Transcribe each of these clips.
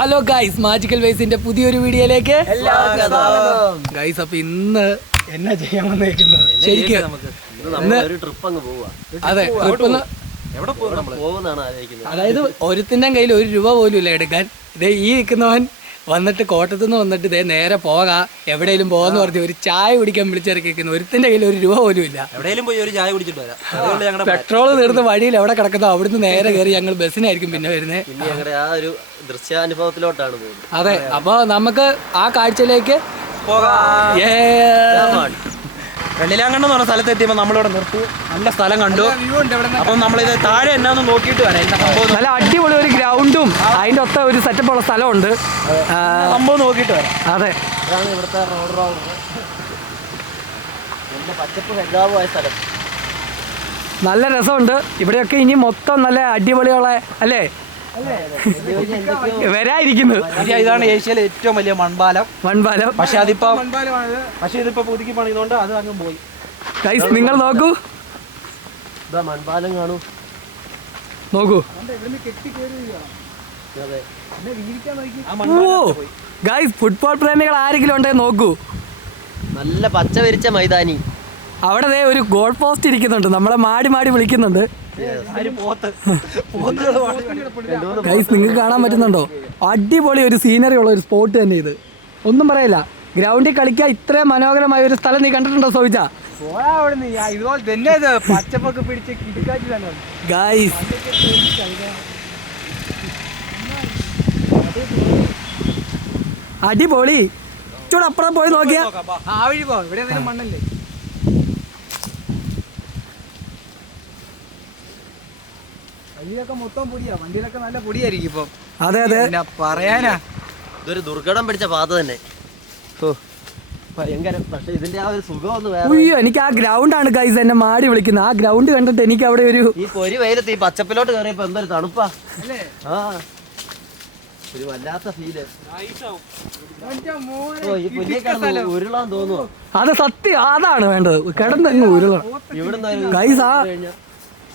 Hello guys, magical വൈസിന്റെ പുതിയൊരു വീഡിയോയിലേക്ക് guys. അപ്പൊ ഇന്ന് എന്നാ ചെയ്യാൻ വന്നേക്കുന്നത് ശരിക്കും അതെ ട്രിപ്പ്. അതായത് ഒരുത്തിന്റെ കയ്യിൽ ₹1 പോലും ഇല്ല എടുക്കാൻ. ഇതേ ഈ നിൽക്കുന്നവൻ വന്നിട്ട് കോട്ടത്തുനിന്ന് വന്നിട്ട് ഇതേ നേരെ പോകാം എവിടെയെങ്കിലും പോകാന്ന് പറഞ്ഞ് ഒരു ചായ കുടിക്കാൻ വിളിച്ചിറക്കിക്കുന്നു. ഒരുത്തിന്റെ കയ്യിൽ ₹1 പോലും ഇല്ല. പോയി ഒരു ചായ കുടിച്ചിട്ട് വരാം. പെട്രോൾ തീർന്ന് വഴിയിൽ എവിടെ കിടക്കുന്നോ അവിടുന്ന് നേരെ കയറി ഞങ്ങൾ ബസ്സിനായിരിക്കും പിന്നെ വരുന്നത്. ഞങ്ങളുടെ ആ ഒരു ദൃശ്യാനുഭവത്തിലോട്ടാണ് പോകുന്നത്. അതെ, അപ്പൊ നമുക്ക് ആ കാഴ്ചയിലേക്ക് പോകാം. വെള്ളിലാങ്കണ്ണം എന്ന് പറഞ്ഞ സ്ഥലത്ത് എത്തിയപ്പോൾ നമ്മളിവിടെ നിർത്തി നല്ല സ്ഥലം കണ്ടു. അപ്പം നമ്മളിത് താഴെ എന്നാന്ന് നോക്കിയിട്ട് വരാം. നല്ല അടിപൊളി ഒരു ഗ്രൗണ്ടും അതിന്റെ ഒത്ത ഒരു സെറ്റപ്പ് ഉള്ള സ്ഥലമുണ്ട്. സംഭവം നോക്കിയിട്ട് വരാം. അതെ, ഇതാണ് ഇവിടുത്തെ റോഡ് നല്ല പച്ചപ്പ് ഹെഗാവുമായ സ്ഥലം. നല്ല രസമുണ്ട് ഇവിടെയൊക്കെ. ഇനി മൊത്തം നല്ല അടിപൊളിയുള്ള അല്ലേ വരായിരിക്കുന്നത്. ഇതാണ് ഏഷ്യയിലെ ഏറ്റവും വലിയ മൺപാലം. പക്ഷെ ഇതിപ്പോ പുതുക്കി പണിയുന്നോണ്ട് അത് അങ്ങ് പോയി. ഗൈസ് നിങ്ങൾ നോക്കൂ, മൺപാലം കാണൂ. ഗൈസ് ഫുട്ബോൾ പ്രേമികൾ ആരെങ്കിലും ഉണ്ടെന്ന് നോക്കൂ. നല്ല പച്ച വിരിച്ച മൈതാനി. അവിടെ ഒരു ഗോൾ പോസ്റ്റ് ഇരിക്കുന്നുണ്ട്. നമ്മളെ മാടി മാടി വിളിക്കുന്നുണ്ട്. ഗൈസ് നിങ്ങൾക്ക് കാണാൻ പറ്റുന്നുണ്ടോ? അടിപൊളി ഒരു സീനറി ഉള്ള ഒരു സ്പോട്ട് തന്നെ ഇത്. ഒന്നും പറയില്ല. ഗ്രൗണ്ടിൽ കളിക്കാൻ ഇത്രയും മനോഹരമായ ഒരു സ്ഥലം നീ കണ്ടിട്ടുണ്ടോ സോവിച്ച? പച്ചപ്പൊക്കെ പിടിച്ച് ഗൈസ് അടിപൊളി. ചൂടപ്പുറം പോയി നോക്കിയാ ഇവിടെ മണ്ണല്ലേ. വണ്ടിയിലൊക്കെ മൊത്തം പൊടിയാ. വണ്ടിയിലൊക്കെ നല്ല പൊടിയായിരിക്കും ഇപ്പൊ. അതെ അതെ, പറയാനാ. ഇതൊരു ദുർഘടം പിടിച്ച പാത തന്നെ. ഭയങ്കര. പക്ഷെ ഇതിന്റെ ആ ഒരു സുഖം. അയ്യോ, എനിക്ക് ആ ഗ്രൗണ്ടാണ് ഗൈസ് എന്നെ മാടി വിളിക്കുന്നത്. ആ ഗ്രൗണ്ട് കണ്ടിട്ട് എനിക്ക് അവിടെ ഈ പൊരി വെയിലത്ത് ഈ പച്ചപ്പിലോട്ട് കയറിയപ്പോ എന്തൊരു തണുപ്പാ. ആ ഒരു വല്ലാത്ത ഫീല്. ഉരുളാൻ തോന്നുവോ? അത് സത്യം, അതാണ് വേണ്ടത്. കിടന്നങ്ങ് ഉരുളണം. ഇവിടുന്ന് ഗൈസ് ആ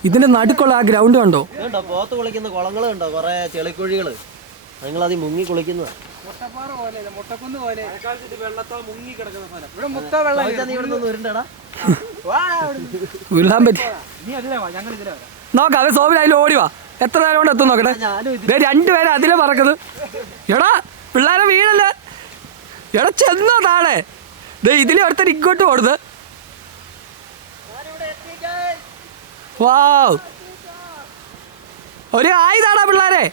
ഇതിന്റെ നടുക്കുള്ള ആ ഗ്രൗണ്ട് കണ്ടോ? പോത്ത് കുളിക്കുന്ന കുളങ്ങൾ കണ്ടോ? കൊറേ ചെളിക്കുഴികള്. നിങ്ങൾ അത് മുങ്ങി കുളിക്കുന്നതാ. ഉരുളാൻ പറ്റി നോക്കാം. അത് സോബിൽ അതിൽ ഓടിവാ. എത്ര നേരം കൊണ്ട് എത്തും നോക്കട്ടെ. 2 പേരെ അതിലെ പറക്കുന്നത്. എടാ പിള്ളേരെ വീടല്ലേ. എടാ ചെന്നോ താഴെ. ഇതിലെ ഒരുത്തർ ഇങ്ങോട്ട് ഓടുന്നത്. വാവ്, ഒരു ആയുധാടാ പിള്ളേരെ.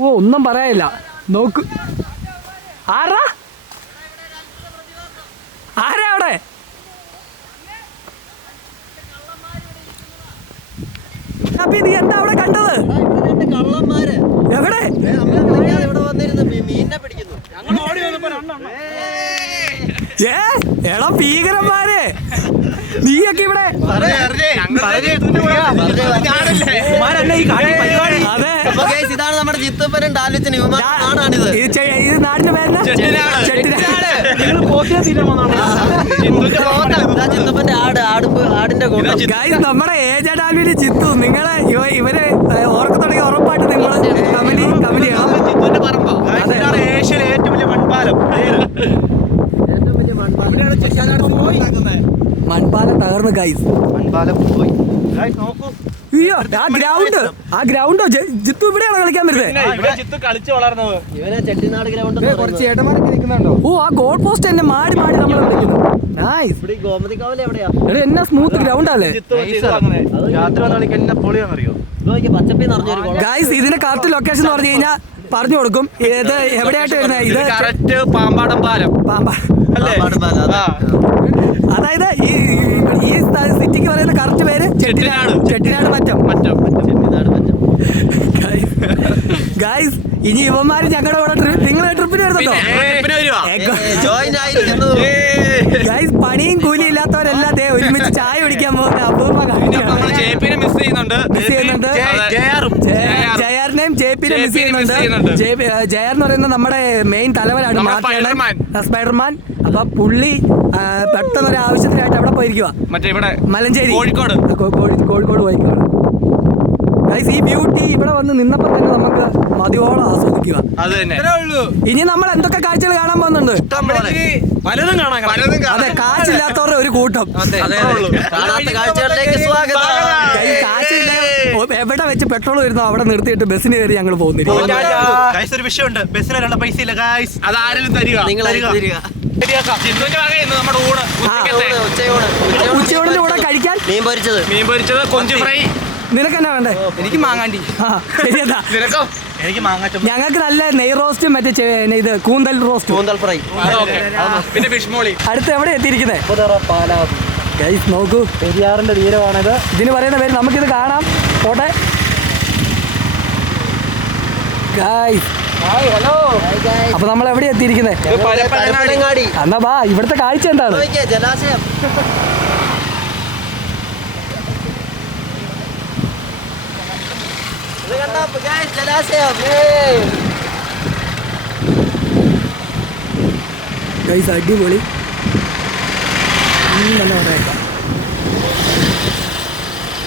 ഓ ഒന്നും പറയാനില്ല. നോക്ക്, ആരാ അവിടെ? നീ എന്താ അവിടെ കണ്ടത്? കള്ളന്മാര് എവിടെ? ഇവിടെ വന്നിരുന്നു മീനിനെ പിടിക്കുന്നു. എടാ ഭീകരന്മാരെ, നീയൊക്കെ ഇവിടെ. ഇതാണ് നമ്മുടെ ചിത്തപ്പനും ഡാലിച്ചനും. ഇത് നാടിന്റെ പേര് ചിത്തപ്പന്റെ ആടിന്റെ നമ്മുടെ ഏജ ഡാൽവിന് ചിത്തു. നിങ്ങളെ ഇവര് ഓർക്കത്തുണ്ടെങ്കിൽ ഉറപ്പായിട്ട് നിങ്ങൾ കമന്റ് ചെയ്യണം. ഏഷ്യയിലെ ഏറ്റവും വലിയ മൺപാലം. മൺപാലം തകർന്നു ഗൈസ്. മൺപാലം പോയി. അയ്യോ, ആ ഗ്രൗണ്ടോ ജിത്തു ഇവിടെയാണോ കളിക്കാൻ വരുന്നത്? ഇവനെ ചെട്ടിനാട് ഗ്രൗണ്ട്. ഓ ആ ഗോൾ പോസ്റ്റ് എന്നെ മാടി മാടി നമ്മൾ കളിക്കുന്നു. ഗോമതിക്കാവല് എവിടെയാ? എന്നാ സ്മൂത്ത് ഗ്രൗണ്ട് അല്ലേ പച്ചപ്പി നിറഞ്ഞൊരു. ഗൈസ് ഇതിന്റെ കറക്റ്റ് ലൊക്കേഷൻ എന്ന് പറഞ്ഞു കഴിഞ്ഞാൽ പറഞ്ഞു കൊടുക്കും. ഇത് എവിടെയായിട്ട് വരുന്നത്? ഇത് കറക്റ്റ് പാമ്പാടം പാലം. അതായത് ഈ സിറ്റിക്ക് പറയുന്ന കറക്റ്റ് പേര് ചെട്ടിനാട് മറ്റം. ഗൈസ് ഇനി ഇവന്മാര് ഞങ്ങളുടെ കൂടെ നിങ്ങളെ ട്രിപ്പിന് വരുന്നുണ്ടോ? ഗൈസ് പണിയും കൂലി ഇല്ലാത്തവരെല്ലാം ഒരുമിച്ച് ചായ കുടിക്കാൻ പോകുന്ന അപൂർവ മിസ് ചെയ്യുന്നുണ്ട്. ജയാറിനെയും JP-നെ മിസ് ചെയ്യുന്നുണ്ട്. ജയാർ എന്ന് പറയുന്നത് നമ്മുടെ മെയിൻ തലവനാണ്, സ്പൈഡർമാൻ. അപ്പൊ പുള്ളി പെട്ടെന്നൊരു ആവശ്യത്തിനായിട്ട് അവിടെ പോയിരിക്കുക. മറ്റേ ഇവിടെ മലഞ്ചേരി, കോഴിക്കോട് പോയിരിക്കുകയാണ്. ഗൈസ് ഈ ബ്യൂട്ടി ഇവിടെ വന്ന് നിന്നപ്പോൾ തന്നെ നമുക്ക് മതിയോളം ആസ്വദിക്കുക. അത് തന്നെ ഇനി നമ്മൾ എന്തൊക്കെ കാഴ്ചകൾ കാണാൻ പോകുന്നുണ്ട്? പലതും കാണാം. അതെ, കാശില്ലാത്തവരുടെ ഒരു കൂട്ടം. കാണാത്ത കാഴ്ചകളിലേക്ക് സ്വാഗതം. കാശില്ല, എവിടെ വെച്ച് പെട്രോൾ വരുന്നോ അവിടെ നിർത്തിയിട്ട് ബസ്സിന് കയറി ഞങ്ങൾ പോകുന്നില്ല. ഒരു വിഷയമുണ്ട്, ബസ്സിന് പൈസ ഇല്ല. അത് ആരെങ്കിലും തരിക, നിങ്ങൾ തരിക. നമ്മുടെ ഊണ് ഉച്ചയോടിന്റെ കൂടെ കഴിക്കാൻ മീൻ പൊരിച്ചത്, കൊഞ്ച് ഫ്രൈ. നിനക്ക് എന്നാ വേണ്ടേ? എനിക്ക് മാങ്ങാണ്ടി. ശരിയതാ, നിനക്കോ? എനിക്ക് മാങ്ങാറ്റം. ഞങ്ങൾക്ക് നല്ല നെയ് റോസ്റ്റും മറ്റേ ഇത് കൂന്തൽ റോസ്റ്റും കൂന്തൽ ഫ്രൈ, പിന്നെ ഫിഷ് മോളി. അടുത്ത് എവിടെ എത്തിയിരിക്കുന്നത്? ഗൈസ് നോക്കൂ, പെരിയാറിന്റെ തീരമാണിത്. ഇതിന് പറയുന്ന പേര് നമുക്കിത് കാണാം. പോട്ടെ ഗൈസ്. അപ്പൊ നമ്മൾ എവിടെ എത്തിയിരിക്കുന്നത്? പരപ്പനങ്ങാടി. എന്നാ വാ, ഇവിടുത്തെ കാഴ്ച എന്താണ്? ജലാശയം. ജലാശയം. ഗൈസ് അടിപൊളി. നല്ല മഴയൊക്കെ.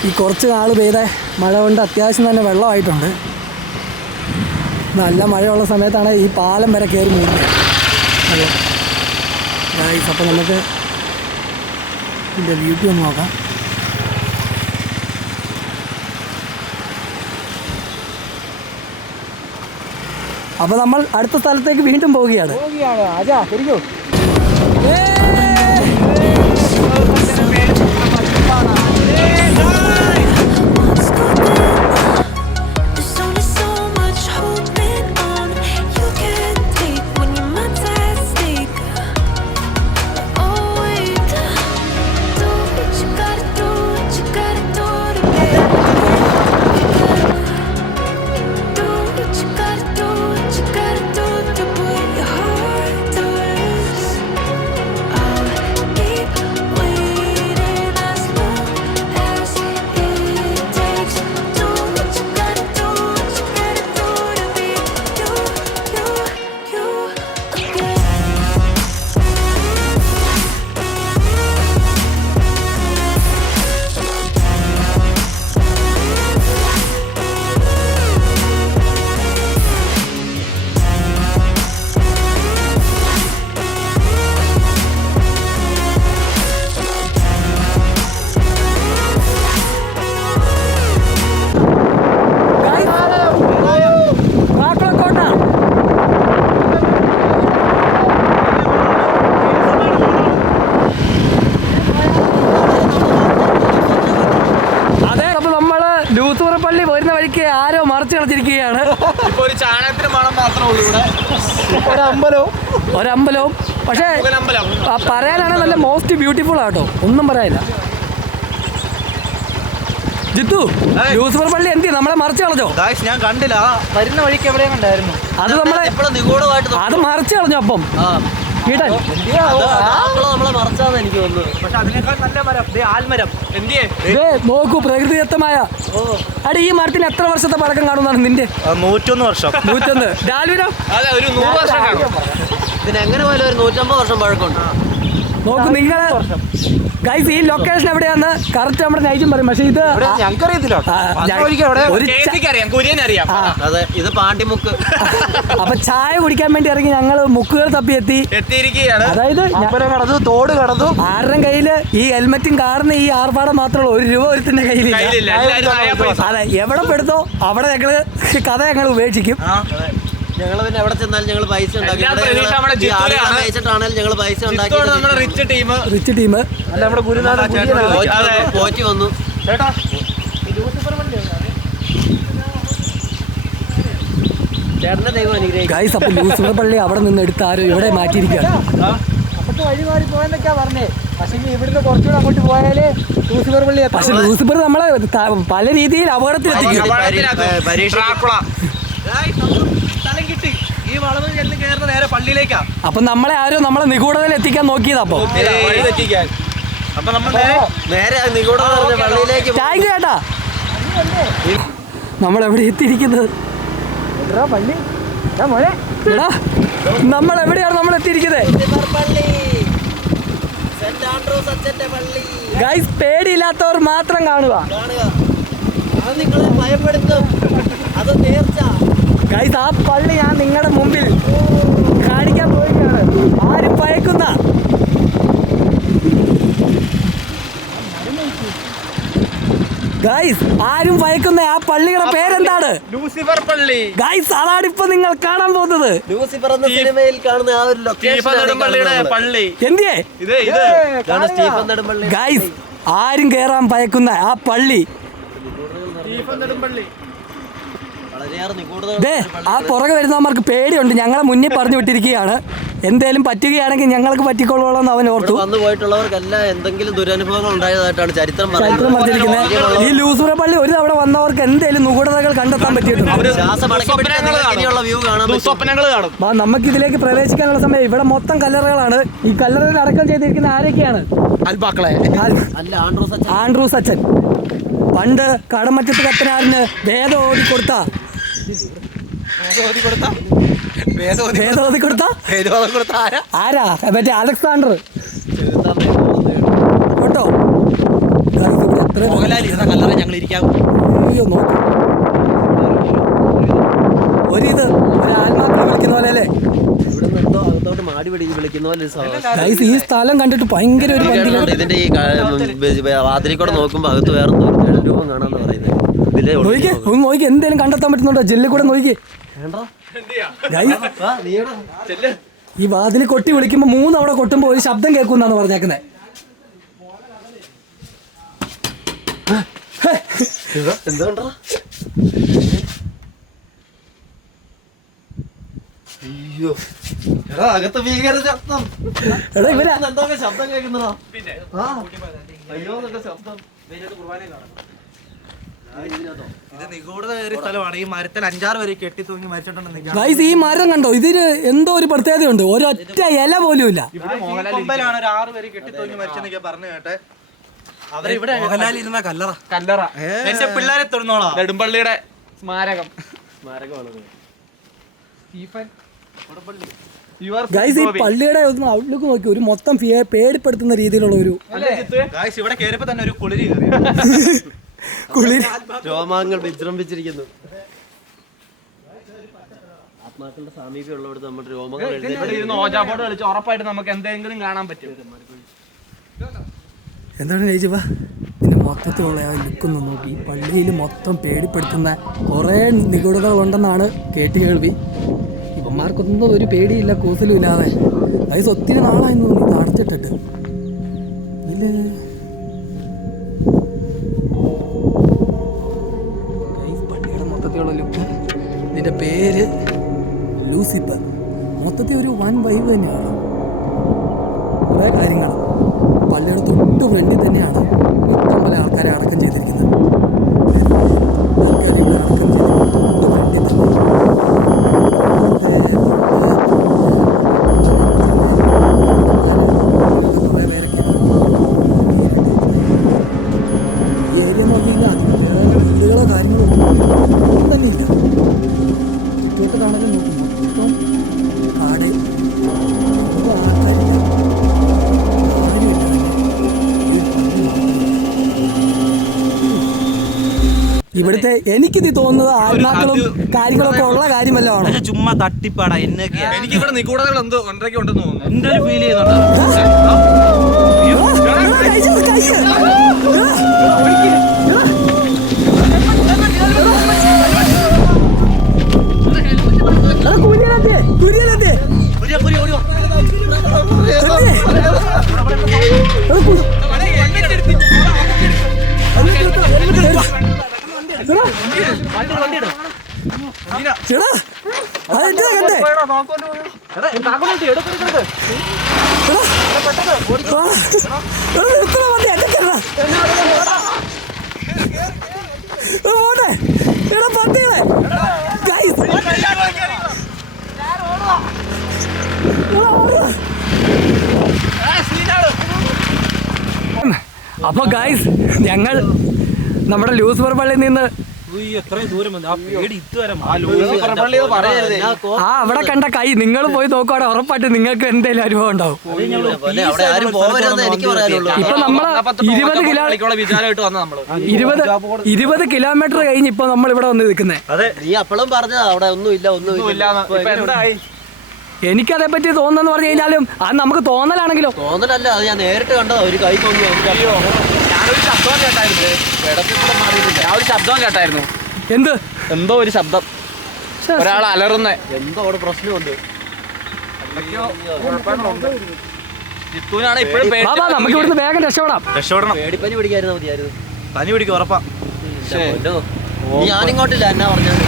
ഈ കുറച്ച് നാൾ പെയ്ത മഴ കൊണ്ട് അത്യാവശ്യം തന്നെ വെള്ളമായിട്ടുണ്ട്. നല്ല മഴയുള്ള സമയത്താണ് ഈ പാലം വരെ കയറി മൂടുന്നത്. അതെ ഗൈസ്, അപ്പോൾ നമുക്ക് ഇതിൻ്റെ ബ്യൂട്ടി ഒന്ന് നോക്കാം. അപ്പോൾ നമ്മൾ അടുത്ത സ്ഥലത്തേക്ക് വീണ്ടും പോവുകയാണ്. ആജാ ശരിക്കും. പള്ളി പോരുന്ന വഴിക്ക് ആരോ മറച്ചു കളഞ്ഞിരിക്കുകയാണ്. ഒരു ചാണകത്തിന് മണം മാത്രമേ ഉള്ളൂ ഇവിടെ. ഒരമ്പലവും പക്ഷേ പറയാനാണ് നല്ല മോസ്റ്റ് ബ്യൂട്ടിഫുൾ ആട്ടോ, ഒന്നും പറയാനില്ല. ജിത്തു, ലൂസിഫർ പള്ളി എന്തി നമ്മളെ മറച്ചു കളഞ്ഞോ? ഞാൻ കണ്ടില്ല, വരുന്ന വഴിക്ക് എവിടെയും കണ്ടായിരുന്നു. അത് നമ്മളെ അത് മറച്ചു കളഞ്ഞു. അപ്പം നമ്മളെ മറച്ചാന്ന് എനിക്ക് തോന്നുന്നു. പക്ഷെ അതിനേക്കാൾ നല്ല മരം ആൽമരം. നോക്കൂ, പ്രകൃതിദത്തമായ അടി. ഈ മരത്തിന് എത്ര വർഷത്തെ പഴക്കം കാണുന്നതാണ് നിന്റെ? 101 വർഷം. 101. ഡാൽവിനോ? അതെ, ഒരു 100 വർഷം കാണും. ഇതിനെങ്ങനെ പോലും ഒരു 150 വർഷം പഴക്കമുണ്ട്. നോക്കൂ നിങ്ങള് ഗൈസ്, ഈ ലൊക്കേഷൻ എവിടെയാന്ന് കറക്റ്റ് നമ്മുടെ നൈറ്റും പറയും. പക്ഷെ ഇത് ഇത് പാണ്ടിമുക്ക്. അപ്പൊ ചായ കുടിക്കാൻ വേണ്ടി ഇറങ്ങി ഞങ്ങൾ മുക്കുകൾ തപ്പി എത്തിയിരിക്കുകയാണ്. അതായത് കടന്നു, തോട് കടന്നു. ആരുടെയും കയ്യില് ഈ ഹെൽമെറ്റും കാറിന് ഈ ആർഭാടം മാത്രമേ ഉള്ളൂ. 1 രൂപ ഒരുത്തിന്റെ കയ്യിലില്ല. അതെ, എവിടെ പെടുത്തോ അവിടെ ഞങ്ങള് കഥ ഞങ്ങൾ ഉപേക്ഷിക്കും. ഞങ്ങൾ പിന്നെ എവിടെ ചെന്നാലും ഞങ്ങൾ പൈസ ഉണ്ടാക്കി ഞങ്ങൾ പൈസ ഉണ്ടാക്കി. റിച്ച് ടീം പോറ്റി വന്നു. ചേട്ടന്റെ ദൈവം അനുഗ്രഹിക്കും. ഗൈസ്, അപ്പൊ ലൂസിഫർ പള്ളി അവിടെ നിന്ന് എടുത്ത് ആരും ഇവിടെ മാറ്റിയിരിക്കുകയാണ്. വഴി മാറി പോയെന്നൊക്കെയാ പറഞ്ഞേ. പക്ഷെ ഇവിടുന്ന് കുറച്ചുകൂടെ അങ്ങോട്ട് പോയാല് ലൂസിഫർ പള്ളി. പക്ഷെ ലൂസിഫർ നമ്മളെ പല രീതിയിൽ അപകടത്തിലെത്തിക്കും. ഈ വളവ് ചെന്ന് കയറുന്ന നേരെ പള്ളിയിലേക്കാ. അപ്പൊ നമ്മളെ ആരോ നമ്മളെ നിഗൂഢതയിൽ എത്തിക്കാൻ നോക്കിയതാ. അപ്പൊ നമ്മൾ നേരെ പള്ളിയിലേക്ക്. താങ്ക് യു ചേട്ടാ. നമ്മളെവിടെ എത്തിയിരിക്കുന്നത്? പള്ളി എടാ, നമ്മൾ എവിടെയാണ് നമ്മൾ എത്തിയിരിക്കുന്നത്? ഗൈസ്, പേടിയില്ലാത്തവർ മാത്രം കാണുക. ഞാൻ നിങ്ങളെ ഭയപ്പെടുത്തും. അത് നേർച്ച. ഗൈസ് ആ പള്ളി ഞാൻ നിങ്ങളുടെ മുമ്പിൽ കാണിക്കാൻ പോവുകയാണ്. ആരും ഭയക്കുന്ന ഗൈസ്, ആരും ഭയക്കുന്ന ആ പള്ളിയുടെ പേരെന്താണ്? ലൂസിഫർ പള്ളി. ഗൈസ്, അതാണ് ഇപ്പൊ നിങ്ങൾ കാണാൻ പോകുന്നത്. ലൂസിഫർ എന്ന സിനിമയിൽ കാണുന്ന ആ ഒരു സ്റ്റീഫൻ നെടുമ്പള്ളിയുടെ പള്ളി. എന്തിയേ ഇതാണ് സ്റ്റീഫൻ നെടുമ്പള്ളി. ഗൈസ്, ആരും കേറാൻ ഭയക്കുന്ന ആ പള്ളി. സ്റ്റീഫൻ നെടുമ്പള്ളി. വളരെയേറെ ദേ, ആ പുറകെ വരുന്നവന്മാർക്ക് പേടിയുണ്ട്. ഞങ്ങളെ മുന്നിൽ പറഞ്ഞു വിട്ടിരിക്കുകയാണ്. എന്തേലും പറ്റുകയാണെങ്കിൽ ഞങ്ങൾക്ക് പറ്റിക്കൊള്ളുമെന്ന് അവൻ ഓർത്തു. വന്നു പോയിട്ടുള്ളവർക്കെല്ലാം എന്തെങ്കിലും ദുരനുഭവങ്ങൾ ഉണ്ടായതായിട്ടാണ് ചരിത്രം ചരിത്രം പറഞ്ഞിരിക്കുന്നത്. ഈ ലൂസിഫർ പള്ളി ഒരു തവണ വന്നവർക്ക് എന്തേലും നിഗൂഢതകൾ കണ്ടെത്താൻ പറ്റിയിട്ടുണ്ട്. നമുക്ക് ഇതിലേക്ക് പ്രവേശിക്കാനുള്ള സമയം. ഇവിടെ മൊത്തം കല്ലറകളാണ്. ഈ കല്ലറയിൽ അടക്കം ചെയ്തിരിക്കുന്ന ആരൊക്കെയാണ്? ആൻഡ്രൂസ് അച്ഛൻ. പണ്ട് കടമറ്റത്ത് കത്തനാറിന് വേദം ഓതി കൊടുത്ത ആരാ? മറ്റേ അലക്സാണ്ടർ കേട്ടോ. അയ്യോ, നോക്ക്. ഒരിത് ഒരു ആത്മാക്കളെ വിളിക്കുന്ന പോലെ അല്ലേ? ഈ സ്ഥലം കണ്ടിട്ട് ഭയങ്കര ഒരു ഇതിന്റെ ഈ വാതിലിക്കൂടെ നോക്കുമ്പോ അകത്ത് വേറെ രൂപം കാണാന്ന് പറയുന്നത്. നോക്കി എന്തേലും കണ്ടെത്താൻ പറ്റുന്നുണ്ടോ? ജെല്ലിൽ കൂടെ നോക്കി. ഈ വാതിൽ കൊട്ടി വിളിക്കുമ്പോ 3 തവണ കൊട്ടുമ്പോ ഒരു ശബ്ദം കേൾക്കുന്നാണ് പറഞ്ഞേക്കുന്നത്. അയ്യോ, അകത്ത് ഭീകര ശബ്ദം. ശബ്ദം കേൾക്കുന്നതാ. അയ്യോ, ശബ്ദം. ഗൈസ്, ഈ മരം കണ്ടോ? ഇതിന് എന്തോ ഒരു പ്രത്യേകതയുണ്ട്. ഒരൊറ്റ ഇല പോലും ഇല്ല. പിള്ളേരെ തൊടുന്നോളാം. നെടുമ്പള്ളിയുടെ സ്മാരകമാണ്. ഗൈസ്, ഈ പള്ളിയുടെ ഒന്ന് ഔട്ട്ലുക്ക് നോക്കി. ഒരു മൊത്തം പേടിപ്പെടുത്തുന്ന രീതിയിലുള്ള ഒരു ഇവിടെ കേറിയപ്പോ തന്നെ ഒരു കുളിരി കയറി. രോമാങ്ങൾ വിജൃംഭിച്ചിരിക്കുന്നു. ആത്മാക്കളുടെ സാമീപ്യം ഉള്ളവിടുത്ത് നമ്മുടെ രോമങ്ങൾ ഓജാപോട്ട് കളിച്ച് ഉറപ്പായിട്ട് നമുക്ക് എന്തെങ്കിലും കാണാൻ പറ്റും. എന്താണ് ചേച്ചിപ്പാ ഇതിൻ്റെ മൊത്തത്തിലുള്ള ആ ലുക്കൊന്ന് നോക്കി. ഈ പള്ളിയിൽ മൊത്തം പേടിപ്പെടുത്തുന്ന കുറേ നിഗൂഢതകളുണ്ടെന്നാണ് കേട്ടുകേൾവി. ഇവന്മാർക്കൊന്നും ഒരു പേടിയില്ല, കൂസലും ഇല്ലാതെ. ഗൈസ്, ഒത്തിരി നാളായി തോന്നി ഇത് അടച്ചിട്ടിട്ട്. പള്ളിയുടെ മൊത്തത്തിലുള്ള ലുക്ക്. ഇതിൻ്റെ പേര് ലൂസിഫർ. മൊത്തത്തിൽ ഒരു വൻ വൈബ് തന്നെയാണ്. കുറേ കാര്യങ്ങൾ പള്ളിയുടെ തൊട്ട് ഫ്രണ്ടിൽ തന്നെയാണ് ഇഷ്ടം പോലെ ആൾക്കാരെ അടക്കം ചെയ്തിരിക്കുന്നത്. ആൾക്കാർ ഇവിടെ അടക്കം ചെയ്തിരിക്കുന്നത് തൊട്ട് ഫ്രണ്ടിൽ തന്നെ. കുറേ പേരൊക്കെ ഈ ഏരിയ നോക്കിയില്ല. വീടുകളോ കാര്യങ്ങളോ ഒന്നും തന്നെ ഇല്ല. ചുറ്റുവട്ടത്താണെങ്കിലും നോക്കുമ്പോൾ ഇപ്പം കാട് ആൾക്കാരില്ല. ഇവിടുത്തെ എനിക്കിത് തോന്നുന്നത് ആത്മാക്കളും കാര്യങ്ങളൊക്കെ ഉള്ള കാര്യമല്ലാണ്. ചുമ്മാ തട്ടിപ്പാടാ. എനിക്ക് ഇവിടെ നിഗൂഢതകൾ എന്തോ ഒണ്ടൊക്കെ ഉണ്ടെന്ന് തോന്നുന്നു. എന്തൊരു ഫീൽ ചെയ്യുന്നുണ്ട്. അപ്പോൾ ഗൈസ്, ഞങ്ങൾ നമ്മുടെ ലൂസിഫർ പള്ളിയിൽ നിന്ന് എത്രയും ദൂരം വന്നു ആ പേടി ഇതുവരെ ആ അവിടെ കണ്ട കൈ നിങ്ങൾ പോയി നോക്കുവാടെ ഉറപ്പായിട്ട് നിങ്ങൾക്ക് എന്തെങ്കിലും അനുഭവം ഉണ്ടാവും. അവിടെ ആരും പോകരുതെന്ന് എനിക്ക് പറയാനുള്ളൂ. ഇപ്പൊ നമ്മള് 20 കിലോമീറ്റർ കഴിഞ്ഞ് ഇപ്പൊ നമ്മൾ ഇവിടെ വന്ന് നിൽക്കുന്നേ. നീ അപ്പോഴും പറഞ്ഞതാ അവിടെ ഒന്നുമില്ല. എനിക്കതേ പറ്റി തോന്നുന്നു പറഞ്ഞു കഴിഞ്ഞാലും അത് നമുക്ക് തോന്നലാണെങ്കിലോ. തോന്നലല്ല, അത് ഞാൻ നേരിട്ട് കണ്ടതാ. ഒരു കൈ തോന്നി. ഞാനൊരു ശബ്ദം കേട്ടായിരുന്നു. ഒരു ശബ്ദം കേട്ടായിരുന്നു. എന്ത്? എന്തോ ഒരു ശബ്ദം, ഒരാൾ അലറുന്ന എന്തോ അവിടെ പ്രശ്നമുണ്ട്. ജിത്തുവിനാണ് ഇപ്പോഴും നമുക്ക് ഇവിടുന്ന് വേഗം രക്ഷപ്പെടാം. പേടിപ്പനി പിടിക്കായിരുന്നു മതിയായിരുന്നു. പനി പിടിക്കും ഉറപ്പാ. ഞാനിങ്ങോട്ടില്ല, എന്നാ പറഞ്ഞത്.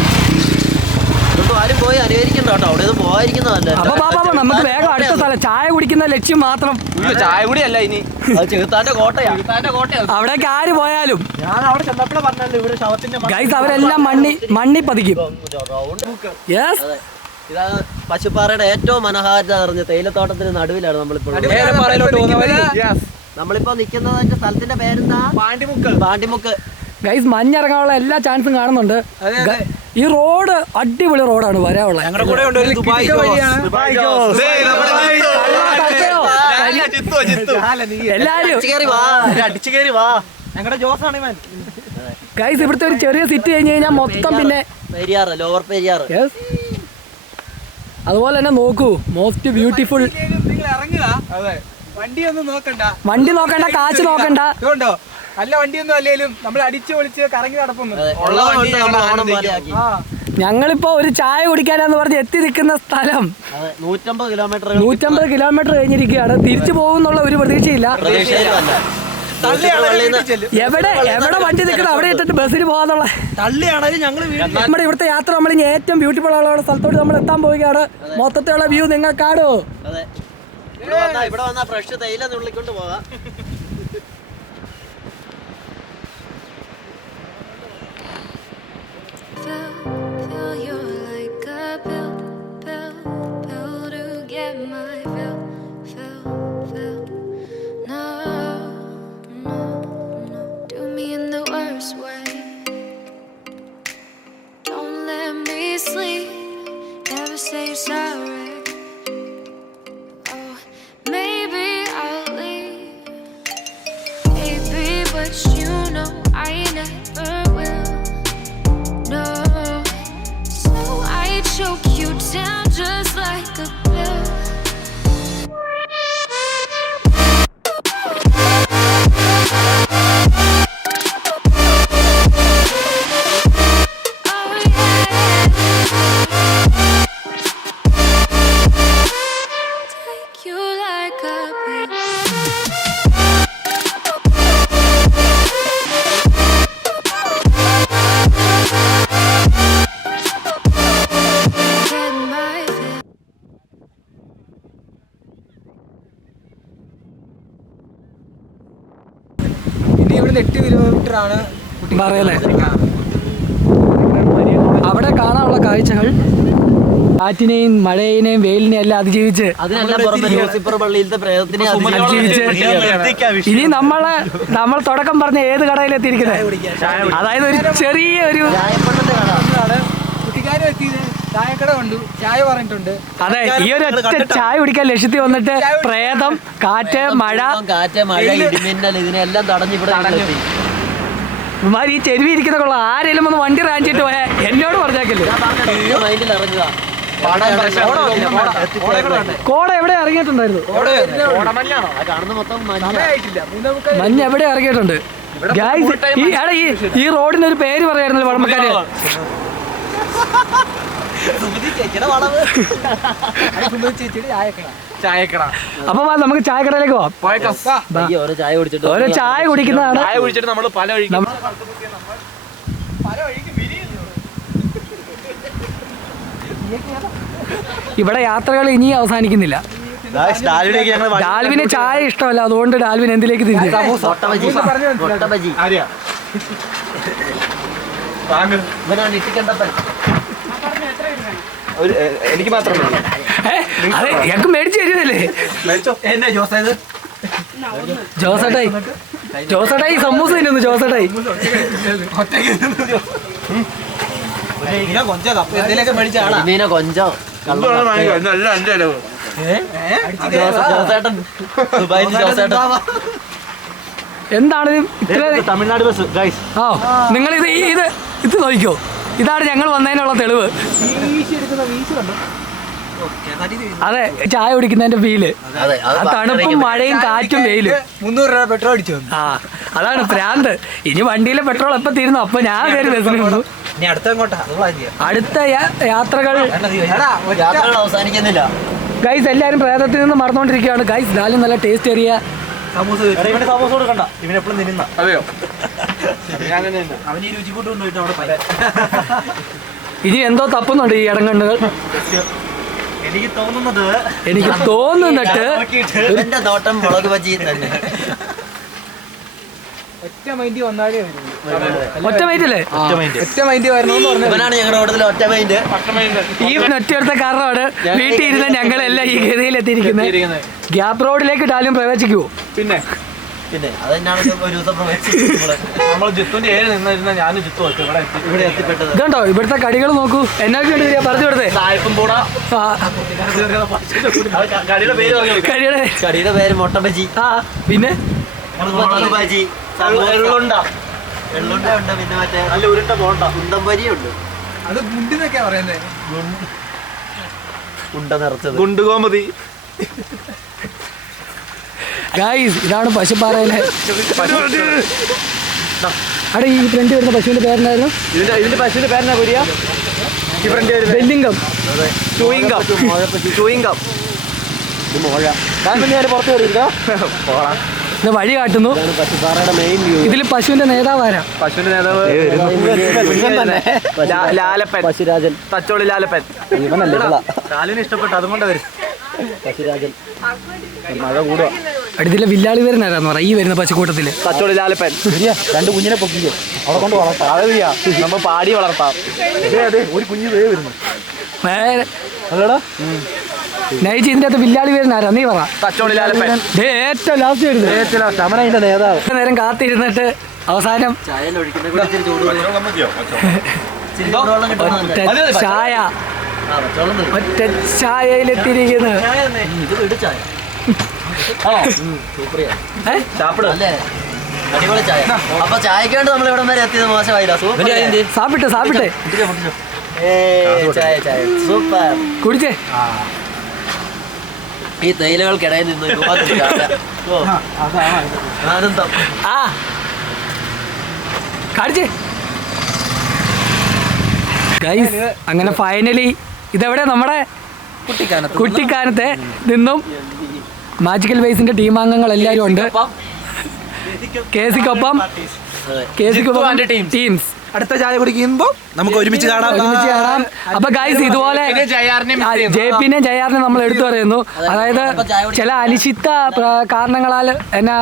ആരും പോയി അനുകരിക്കണ്ട കേട്ടോ. അവിടെ ഒന്നും പോയിരിക്കുന്നതല്ല. അപ്പൊ നമുക്ക് വേഗം അടുത്ത സ്ഥലം ചായ കുടിക്കുന്ന ലക്ഷ്യം മാത്രം. ചായ കൂടിയല്ല ഇനി, അത് ചെകുത്താന്റെ കോട്ടയാ. അവിടേക്ക് ആര് പോയാലും ഞാൻ അവിടെ ചെന്നപ്പോഴേ പറഞ്ഞല്ലോ ഇവിടെ ശവത്തിന്റെ ഗൈസ് അവരെല്ലാം മണ്ണി പതിക്കും. ഇതാ പശുപ്പാറയുടെ ഏറ്റവും മനോഹാരിത നിറഞ്ഞ തേയിലത്തോട്ടത്തിന് നടുവിലാണ് നമ്മളിപ്പോ നിൽക്കുന്നതിന്റെ സ്ഥലത്തിന്റെ പേരെന്താ? പാണ്ടിമുക്ക്. ഗൈസ് മഞ്ഞിറങ്ങാനുള്ള എല്ലാ ചാൻസും കാണുന്നുണ്ട്. ഈ റോഡ് അടിപൊളി റോഡാണ് വരാനുള്ള. ഞങ്ങളുടെ കൂടെ ഉണ്ട് എല്ലാരും അടിച്ചു കയറി വാ. ഞങ്ങളുടെ ജോസാണ് ഇവൻ. ഗൈസ് ഇവിടുത്തെ ഒരു ചെറിയ സിറ്റ് കഴിഞ്ഞ് കഴിഞ്ഞാൽ മൊത്തം പിന്നെ പെരിയാറ്, ലോവർ പെരിയാറ്. അതുപോലെ തന്നെ നോക്കൂ, മോസ്റ്റ് ബ്യൂട്ടിഫുൾ. വണ്ടി നോക്കണ്ട, കാശ് നോക്കണ്ട. ഇതുകൊണ്ടോ നല്ല വണ്ടിയൊന്നും അല്ലേലും നമ്മൾ അടിച്ചു പൊളിച്ച് കറങ്ങി നടക്കുന്നു. ഞങ്ങളിപ്പോ ഒരു ചായ കുടിക്കാനെന്ന് പറഞ്ഞ് എത്തി നിൽക്കുന്ന സ്ഥലം 150 കിലോമീറ്റർ കഴിഞ്ഞിരിക്കുകയാണ്. തിരിച്ചു പോകുന്നുള്ള ഒരു പ്രതീക്ഷയില്ല. എവിടെ വണ്ടി നിൽക്കുന്നത് അവിടെ ഇട്ടിട്ട് ബസ്സിന് പോകാന്നുള്ള തള്ളിയാണെങ്കിൽ ഞങ്ങൾ നമ്മുടെ ഇവിടുത്തെ യാത്ര നമ്മൾ ഇനി ഏറ്റവും ബ്യൂട്ടിഫുൾ ആളുള്ള സ്ഥലത്തോട്ട് നമ്മൾ എത്താൻ പോവുകയാണ്. മൊത്തത്തിലുള്ള വ്യൂ നിങ്ങൾ കാണൂ. ഇവിടെ വന്നാ ഫ്രഷ് തേയില നുള്ളിക്കൊണ്ട് പോകാം. ഇനി ഇവിടുന്ന് 8 കിലോമീറ്റർ ആണ് പറയല്ലേ. അവിടെ കാണാനുള്ള കാഴ്ചകൾ കാറ്റിനെയും മഴയിനെയും വെയിലിനെയും എല്ലാം അതിജീവിച്ച് ഇനി നമ്മൾ തുടക്കം പറഞ്ഞ ഏത് കടയിലെത്തിയിരിക്കുന്നത്, അതായത് ഒരു ചെറിയ ഒരു കുട്ടിക്കാരും എത്തിയത് ചായക്കട കണ്ടു, ചായ പറഞ്ഞിട്ടുണ്ട്. അതെ, ഈ ഒരു ഒറ്റ ചായ കുടിക്കാൻ ലക്ഷ്യത്തിൽ വന്നിട്ട് പ്രേതം, കാറ്റ്, മഴ ഇടിമിന്നൽ ഇതിനെല്ലാം തടഞ്ഞ് ഇവിടെ ഇമാര് ഈ ചെരുവി ഇരിക്കുന്ന കൊള്ളാം. ആരെങ്കിലും ഒന്ന് വണ്ടി റാഞ്ചിട്ട് പോയാ എന്നോട് പറഞ്ഞേക്കല്ലേ. കോട എവിടെ ഇറങ്ങിയിട്ടുണ്ടായിരുന്നു? മഞ്ഞ് എവിടെ ഇറങ്ങിയിട്ടുണ്ട്? ഈ റോഡിനൊരു പേര് പറയായിരുന്നല്ലോ വടമക്കാര്. അപ്പൊ നമുക്ക് ചായക്കടയിലേക്ക് പോവാം. ഓരോ ചായ കുടിക്കുന്നതാണ്. ഇവിടെ യാത്രകൾ ഇനി അവസാനിക്കുന്നില്ല. ഡാൽവിന് ചായ ഇഷ്ടമല്ല, അതുകൊണ്ട് ഡാൽവിൻ എന്തിലേക്ക് തിരിഞ്ഞു? എനിക്ക് മാത്രമേ അതെ, ഞങ്ങൾക്ക് മേടിച്ചു തരുന്നില്ലേ ജോസേട്ടായി? സമൂസ തിന്നുന്നു ജോസേട്ടായി. മീനെ കൊഞ്ചോ ജോസേട്ടൻ ദുബായിൽ ജോസേട്ടൻ എന്താണ് ഇത്ര തമിഴ്നാട് ബസ് ഗൈസ്. ആ നിങ്ങൾ ഇത് നോക്കിക്കോ, ഇതാണ് ഞങ്ങൾ വന്നതിനുള്ള തെളിവ്. അതെ, ചായ കുടിക്കുന്നതിന്റെ ഫീല്, അതെ ആ തണുപ്പും മഴയും കാറ്റും വെയിലും. 300 രൂപ പെട്രോൾ അടിച്ചു. ആ അതാണ് പ്രാന്ത്. ഇനി വണ്ടിയിലെ പെട്രോൾ എപ്പോ തീരുന്നു അപ്പൊ ഞാൻ കയറി ബസ്സിൽ നിന്നു. അടുത്ത യാത്രകൾ യാത്രകൾ അവസാനിക്കുന്നില്ല. ഗൈസ് എല്ലാരും പ്രേതത്തിൽ നിന്ന് മറന്നുകൊണ്ടിരിക്കുകയാണ്. ഗൈസ് ലാലും നല്ല ടേസ്റ്റ് ഏറിയ സമൂസ കൊടുക്കണ്ട, ഇവനെപ്പോഴും നിന്ന. അതെയോ? അവന് രുചി കൂട്ട് കൊണ്ടുപോയിട്ട് അവിടെ ഇനി എന്തോ തപ്പുന്നുണ്ട് ഈ ഇടങ്കണ്ണുകൾ. എനിക്ക് തോന്നുന്നത് തോന്നുന്നിട്ട് എന്റെ നോട്ടം മുളക് ബജി തന്നെ. ഒറ്റ മൈൻഡ് വന്നാലേ വരുള്ളൂ. ഒറ്റ മൈൻഡല്ലേ? ഒറ്റ മൈൻഡ് വരണമെന്ന് പറഞ്ഞു. ഇവനാണ് ഞങ്ങളുടെ ഓട്ടത്തിലെ ഒറ്റ മൈൻഡ്. ഈ ഒറ്റയെടുത്ത കാരണമാണ് വീട്ടിൽ ഇരുന്ന് ഞങ്ങളെല്ലാം ഈ ഗതിയിലെത്തിയിരിക്കുന്നത്. ഗ്യാപ് റോഡിലേക്ക് ഇട്ടാലും പ്രവേശിക്കുവോ? പിന്നെ അതെന്നാണ് ഒരു ദിവസം നമ്മൾ ജിത്തുന്റെ ഏഴ് നിന്നിരുന്ന ഞാനും ജിത്തു ഇവിടെ എത്തിപ്പെട്ടത്. ഇതുണ്ടോ ഇവിടുത്തെ കടികൾ നോക്കൂ, എന്നൊക്കെ ഉണ്ട് പറഞ്ഞു കൊടുത്തേ. കടിയുടെ കടിയുടെ പേര് മുട്ട ബജി. ആ പിന്നെ മുളക് ബജി, എള്ളുണ്ട എള്ളുണ്ട ഉണ്ട്, പിന്നെ മറ്റേ നല്ല ഉരുണ്ട പോണ്ട ഉണ്ടം ബജി ഉണ്ട്. അത് ഗുണ്ടിന്നൊക്കെയാ പറയുന്നത്. ഉണ്ട നിറച്ചത് ഗുണ്ടുകോമതി. ഗൈസ് ഇതാണ് പശുപ്പാറയിലെ. അവിടെ ഈ ഫ്രണ്ട് വരുന്ന പശുവിന്റെ പേരെന്നായിരുന്നു? ഇതിന്റെ പശുവിന്റെ പേരെന്നാ കൂടിയ വെല്ലിംഗം. പുറത്ത് വരില്ല. ഇത് വഴി കാട്ടുന്നു. പശുപ്പാറയുടെ മെയിൻ വ്യൂ. ഇതിൽ പശുവിന്റെ നേതാവാരാ? പശുവിന്റെ നേതാവ് ലാലപ്പൻ, പശുരാജൻ. തച്ചോളി ലാലപ്പൻ. ലാലിന് ഇഷ്ടപ്പെട്ടു, അതുകൊണ്ട് വരും പശുരാജൻ. മഴ കൂടുക. അടുത്തില്ല വില്ലാളി വരുന്നാരാന്ന് പറ ഈ വരുന്ന പശുക്കൂട്ടത്തില്. തച്ചോളി ലാലപ്പൻ. 2 കുഞ്ഞിനെ പൊക്കിക്കോ, അവിടെ കൊണ്ട് വളർത്താം. അതെയാ നമ്മ പാടി വളർത്താം. ഒരു കുഞ്ഞ് വേ വരുന്നു. നയിച്ച് ഇതിന്റെ അകത്ത് വില്ലാളി വരുന്നാരാ നീ പറ? തച്ചോളി ലാലപ്പൻ ഏറ്റവും ലാസ്റ്റ് വരുന്നത്. അവനാ അതിന്റെ നേതാവ്. നേരം കാത്തിരുന്നിട്ട് അവസാനം ഒറ്റ ചായ, ഒറ്റ ചായയിലെത്തിയിരിക്കുന്നത്. അടിപൊളി ചായ. അപ്പൊ ചായക്ക് വേണ്ടി നമ്മൾ ഇവിടെ വരെ എത്തിയത് മോശമായില്ല. സാപ്പിട്ടെ ചായ ചായ സൂപ്പർ. കുടിച്ചേ. ഈ തേയിലകൾക്കിടയിൽ നിന്ന് ആനന്ദം. ആ കാണിച്ചേ. ഗൈസ് അങ്ങനെ ഫൈനലി ഇതെവിടെ നമ്മുടെ കുട്ടിക്കാനത്തെ നിന്നും മാജിക്കൽ വേസിന്റെ ടീമാംഗങ്ങൾ എല്ലാവരും ഉണ്ട്. കേസിക്കൊപ്പം ടീംസ് അടുത്ത ചായ കുടിക്കുമ്പോ നമുക്ക് ഒരുമിച്ച് കാണാം. അപ്പൊ ഗൈസ് ഇതുപോലെ ജെപിനെ ജയാറിനെ നമ്മൾ എടുത്തു പറയുന്നു. അതായത് ചില അനിശ്ചിത കാരണങ്ങളാൽ എന്നാ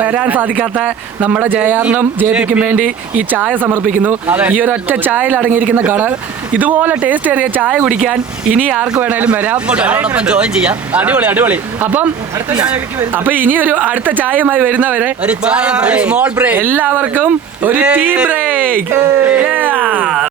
വരാൻ സാധിക്കാത്ത നമ്മുടെ ജയാറിനും ജെപിക്കും വേണ്ടി ഈ ചായ സമർപ്പിക്കുന്നു. ഈ ഒരു ഒറ്റ ചായയിൽ അടങ്ങിയിരിക്കുന്ന ഘടകം ഇതുപോലെ ടേസ്റ്റ് ഏറിയ ചായ കുടിക്കാൻ ഇനി ആർക്ക് വേണേലും വരാം. അടിപൊളി. അപ്പൊ ഇനി ഒരു അടുത്ത ചായയുമായി വരുന്നവരെ സ്മോൾ ബ്രേക്ക്. എല്ലാവർക്കും ഒരു ടീ ബ്രേക്ക്.